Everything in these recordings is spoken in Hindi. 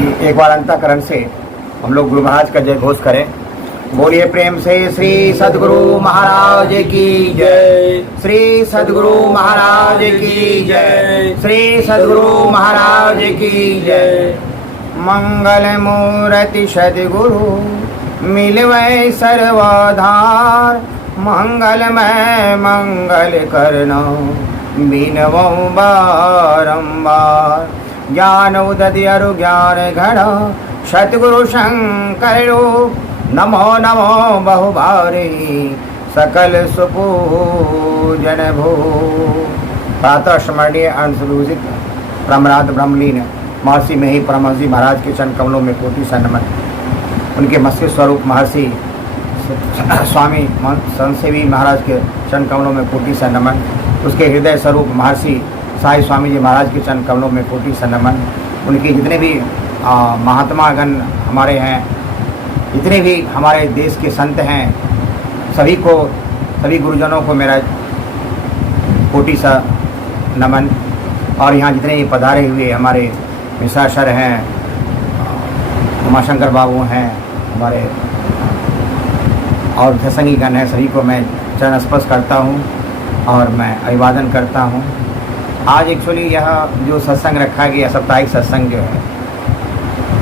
कि एक बार अंतःकरण से हम लोग गुरु महाराज का जय घोष करें। बोलिए प्रेम से श्री सद्गुरु महाराज की जय, श्री सद्गुरु महाराज की जय, श्री सद्गुरु महाराज की जय। मंगल मूर्ति सद्गुरु मिलवै सर्वाधार, मंगलमय मंगल करना बिनवो बारंबार। ज्ञान उदय अरु ज्ञान घन सतगुरु शंकरो, नमो नमो बहुभारी सकल सुपूजन भू। प्रातः स्मरणीय अंशभूषित ब्रह्मरात ब्रह्मलीन महर्षि में ही परमहंस महाराज के चरण कमलों में कोटि सा नमन। उनके मत्स्य स्वरूप महर्षि स्वामी संसेवी महाराज के चरण कमलों में कोटि सा नमन। उसके हृदय स्वरूप महर्षि साई स्वामी जी महाराज के चरण कमलों में कोटि सा नमन। उनके जितने भी महात्मागण हमारे हैं, जितने भी हमारे देश के संत हैं, सभी को, सभी गुरुजनों को मेरा कोटि सा नमन। और यहाँ जितने भी पधारे हुए हमारे मिश्रा सर हैं, उमाशंकर बाबू हैं, हमारे और सत्संगीगण हैं, सभी को मैं चरण स्पर्श करता हूँ और मैं अभिवादन करता हूँ। आज एक्चुअली यह जो सत्संग रखा गया, साप्ताहिक सत्संग जो है,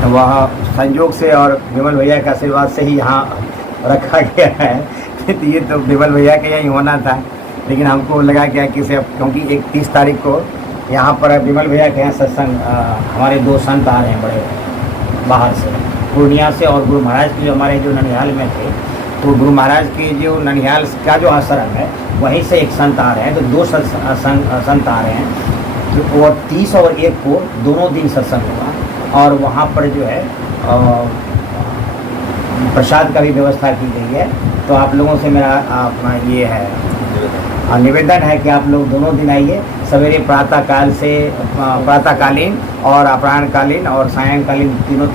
तो वह संयोग से और विमल भैया के आशीर्वाद से ही यहाँ रखा गया है। तो ये तो विमल भैया के यहीं होना था, लेकिन हमको लगा क्या कि से, क्योंकि 31 तारीख को यहाँ पर विमल भैया के यहाँ सत्संग, हमारे 2 संत आ रहे हैं बड़े बाहर से, पूर्णिया से, और गुरु महाराज की जो हमारे जो ननिहाल में थे, तो गुरु महाराज के जो ननिहाल का जो आश्रम है वहीं से एक संत आ रहे हैं। तो 2 संत आ रहे हैं, तो और 30 और 1 को दोनों दिन सत्संग होगा। और वहाँ पर जो है प्रसाद का भी व्यवस्था की गई है। तो आप लोगों से मेरा अपना ये है निवेदन है कि आप लोग दोनों दिन आइए। सवेरे प्रातःकाल से प्रातःकालीन और अपराह्नकालीन और सायंकालीन तीनों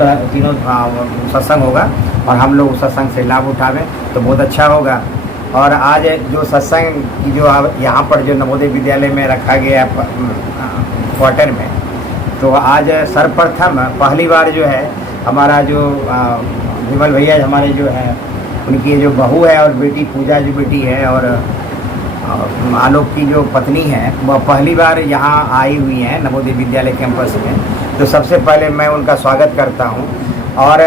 सत्संग होगा, और हम लोग उस सत्संग से लाभ उठावें तो बहुत अच्छा होगा। और आज जो सत्संग की जो यहाँ पर जो नवोदय विद्यालय में रखा गया क्वार्टर में, तो आज सर्वप्रथम पहली बार जो है हमारा जो विमल भैया हमारे जो है, उनकी जो बहू है और बेटी पूजा जो बेटी है, और आलोक की जो पत्नी है, वह पहली बार यहाँ आई हुई हैं नवोदय विद्यालय कैंपस में। तो सबसे पहले मैं उनका स्वागत करता हूँ और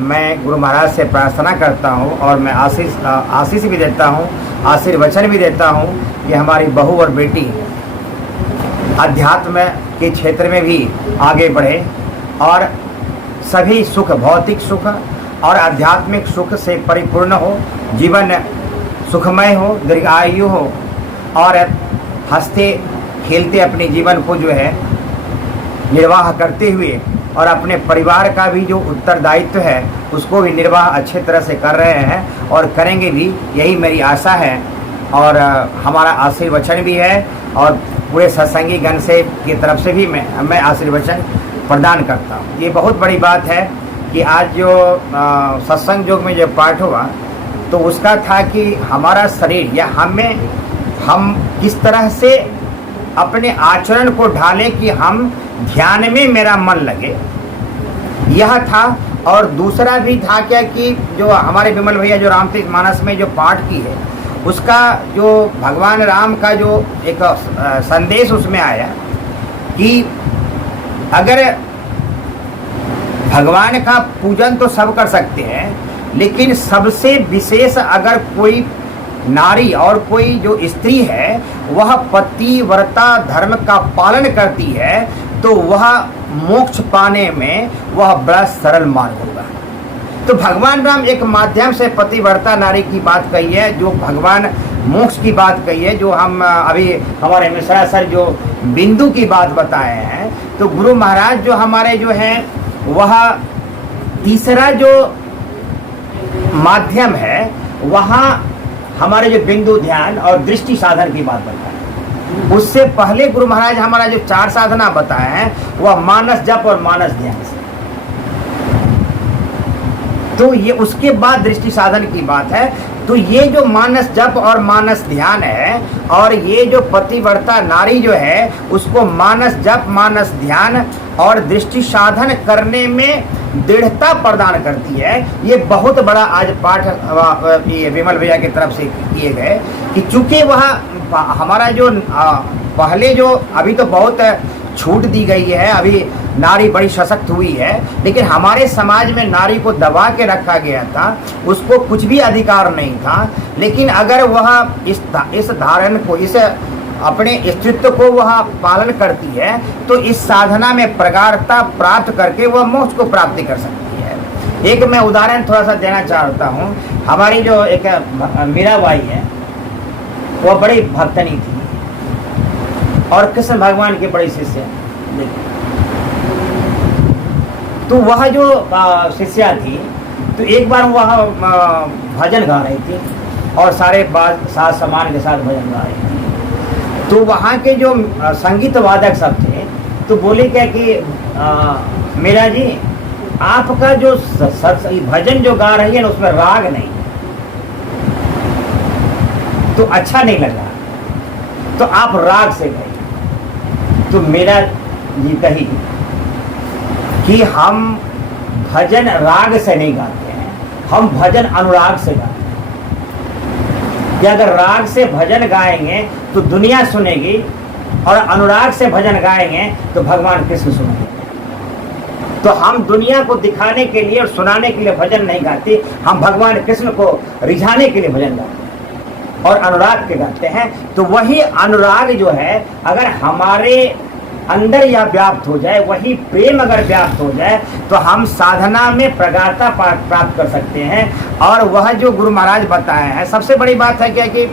मैं गुरु महाराज से प्रार्थना करता हूँ, और मैं आशीष भी देता हूँ, आशीर्वचन भी देता हूँ कि हमारी बहू और बेटी अध्यात्म के क्षेत्र में भी आगे बढ़े और सभी सुख, भौतिक सुख और आध्यात्मिक सुख से परिपूर्ण हो, जीवन सुखमय हो, दीर्घायु हो, और हंसते खेलते अपने जीवन को जो है निर्वाह करते हुए, और अपने परिवार का भी जो उत्तरदायित्व है उसको भी निर्वाह अच्छे तरह से कर रहे हैं और करेंगे भी, यही मेरी आशा है। और हमारा आशीर्वचन भी है, और पूरे सत्संगी गण से की तरफ से भी मैं आशीर्वचन प्रदान करता हूँ। ये बहुत बड़ी बात है कि आज जो सत्संग योग में जो पाठ हुआ, तो उसका था कि हमारा शरीर या हम किस तरह से अपने आचरण को ढालें कि हम ध्यान में मेरा मन लगे, यह था। और दूसरा भी था क्या कि जो हमारे विमल भैया जो रामतीर्थ मानस में जो पाठ की है, उसका जो भगवान राम का जो एक संदेश उसमें आया कि अगर भगवान का पूजन तो सब कर सकते हैं, लेकिन सबसे विशेष अगर कोई नारी और कोई जो स्त्री है वह पतिव्रता धर्म का पालन करती है, तो वह मोक्ष पाने में वह बड़ा सरल मार्ग होगा। तो भगवान राम एक माध्यम से पतिव्रता नारी की बात कही है, जो भगवान मोक्ष की बात कही है, जो हम अभी हमारे मिश्रा सर जो बिंदु की बात बताए हैं, तो गुरु महाराज जो हमारे जो हैं वह तीसरा जो माध्यम है, वहाँ हमारे जो बिंदु ध्यान और दृष्टि साधन की बात बताए। उससे पहले गुरु महाराज हमारा जो 4 साधना बताए हैं वह मानस जप और मानस ध्यान से, तो ये उसके बाद दृष्टि साधन की बात है। तो ये जो मानस जप और मानस ध्यान है, और ये जो पतिव्रता नारी जो है उसको मानस जप मानस ध्यान और दृष्टि साधन करने में दृढ़ता प्रदान करती है। ये बहुत बड़ा आज पाठ ये विमल भैया की तरफ से किए गए कि चूंकि वह हमारा जो पहले जो अभी तो बहुत छूट दी गई है, अभी नारी बड़ी सशक्त हुई है, लेकिन हमारे समाज में नारी को दबा के रखा गया था, उसको कुछ भी अधिकार नहीं था। लेकिन अगर वह इस धारण को, इस अपने अस्तित्व को वह पालन करती है तो इस साधना में प्रगाढ़ता प्राप्त करके वह मोक्ष को प्राप्ति कर सकती है। एक मैं उदाहरण थोड़ा सा देना चाहता हूँ। हमारी जो एक मीराबाई है वह बड़ी भक्तनी थी और कृष्ण भगवान के बड़ी शिष्य है। तो वह जो शिष्या थी, तो एक बार वह भजन गा रही थी और सारे साज सामान के साथ भजन गा रही थी। तो वहाँ के जो संगीत वादक सब थे तो बोले क्या कि मीरा जी, आपका जो भजन जो गा रही है ना उसमें राग नहीं, तो अच्छा नहीं लग रहा, तो आप राग से गाइए। तो मीरा जी कही कि हम भजन राग से नहीं गाते हैं, हम भजन अनुराग से गाते हैं। कि अगर राग से भजन गाएंगे तो दुनिया सुनेगी और अनुराग से भजन गाएंगे तो भगवान कृष्ण सुनेंगे। तो हम दुनिया को दिखाने के लिए और सुनाने के लिए भजन नहीं गाते, हम भगवान कृष्ण को रिझाने के लिए भजन गाते हैं और अनुराग के गाते हैं। तो वही अनुराग जो है अगर हमारे अंदर या व्याप्त हो जाए, वही प्रेम अगर व्याप्त हो जाए तो हम साधना में प्रगाढ़ता प्राप्त कर सकते हैं। और वह जो गुरु महाराज बताए हैं, सबसे बड़ी बात है क्या कि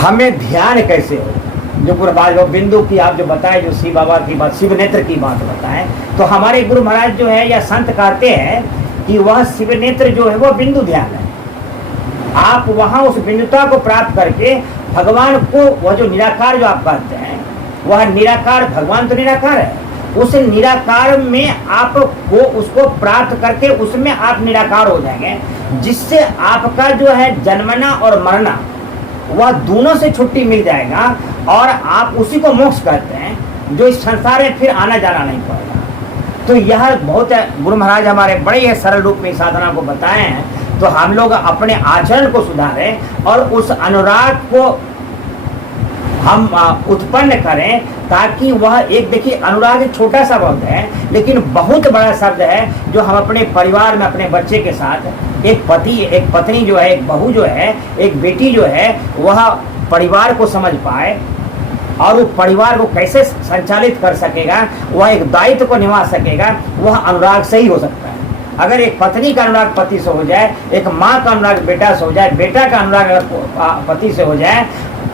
हमें ध्यान कैसे हो। जो गुरु महाराज वो बिंदु की आप जो बताए, जो शिव बाबा की बात, शिव नेत्र की बात बताएं, तो हमारे गुरु महाराज जो है या संत कहते हैं कि वह शिव नेत्र जो है वो बिंदु ध्यान है। आप वहाँ उस बिंदुता को प्राप्त करके भगवान को, वह जो निराकार जो आप कहते हैं, वह निराकार, भगवान तो निराकार है, उस निराकार में आपको उसको प्राप्त करके उसमें आप निराकार हो जाएंगे, जिससे आपका जो है जन्मना और मरना वह दोनों से छुट्टी मिल जाएगा और आप उसी को मोक्ष कहते हैं, जो इस संसार में फिर आना जाना नहीं पड़ेगा। तो यह बहुत गुरु महाराज हमारे बड़े सरल रूप में साधना को बताए हैं। तो हम लोग अपने आचरण को सुधारें और उस अनुराग को हम उत्पन्न करें, ताकि वह एक, देखिए अनुराग एक छोटा सा शब्द है लेकिन बहुत बड़ा शब्द है, जो हम अपने परिवार में अपने बच्चे के साथ, एक पति एक पत्नी जो है, एक बहू जो है, एक बेटी जो है, वह परिवार को समझ पाए और वो परिवार को कैसे संचालित कर सकेगा, वह एक दायित्व को निभा सकेगा, वह अनुराग से ही हो सकता है। अगर एक पत्नी का अनुराग पति से हो जाए, एक माँ का अनुराग बेटा से हो जाए, बेटा का अनुराग अगर पति से हो जाए,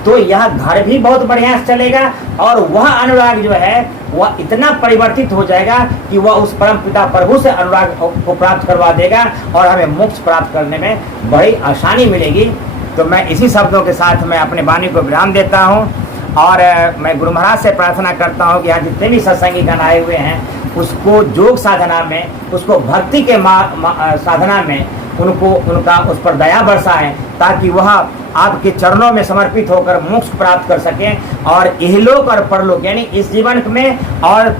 तो यह घर भी बहुत बढ़िया से चलेगा और वह अनुराग जो है वह इतना परिवर्तित हो जाएगा कि वह उस परम पिता प्रभु से अनुराग को प्राप्त करवा देगा और हमें मोक्ष प्राप्त करने में बड़ी आसानी मिलेगी। तो मैं इसी शब्दों के साथ मैं अपने वाणी को विराम देता हूँ और मैं गुरु महाराज से प्रार्थना करता हूँ कि यहाँ जितने भी सत्संगी गण आए हुए हैं उसको योग साधना में, उसको भक्ति के साधना में उनका उस पर दया बरसाएं, ताकि वह आपके चरणों में समर्पित होकर मोक्ष प्राप्त कर सकें और इहलोक और परलोक, यानी इस जीवन में और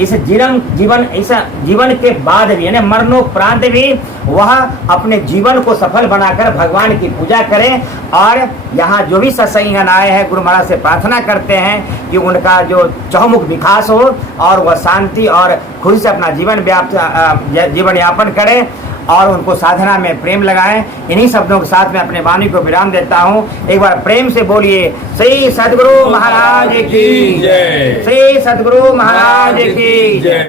इस जीवन के बाद भी, यानी मरणोपरांत भी वह अपने जीवन को सफल बनाकर भगवान की पूजा करें। और यहाँ जो भी सत्संगी आए हैं गुरु महाराज से प्रार्थना करते हैं कि उनका जो चहुमुख विकास हो और वह शांति और खुशी से अपना जीवन यापन करें और उनको साधना में प्रेम लगाएं। इन्हीं शब्दों के साथ मैं अपने वाणी को विराम देता हूँ। एक बार प्रेम से बोलिए श्री सद्गुरु महाराज की जय, श्री सद्गुरु महाराज की जय।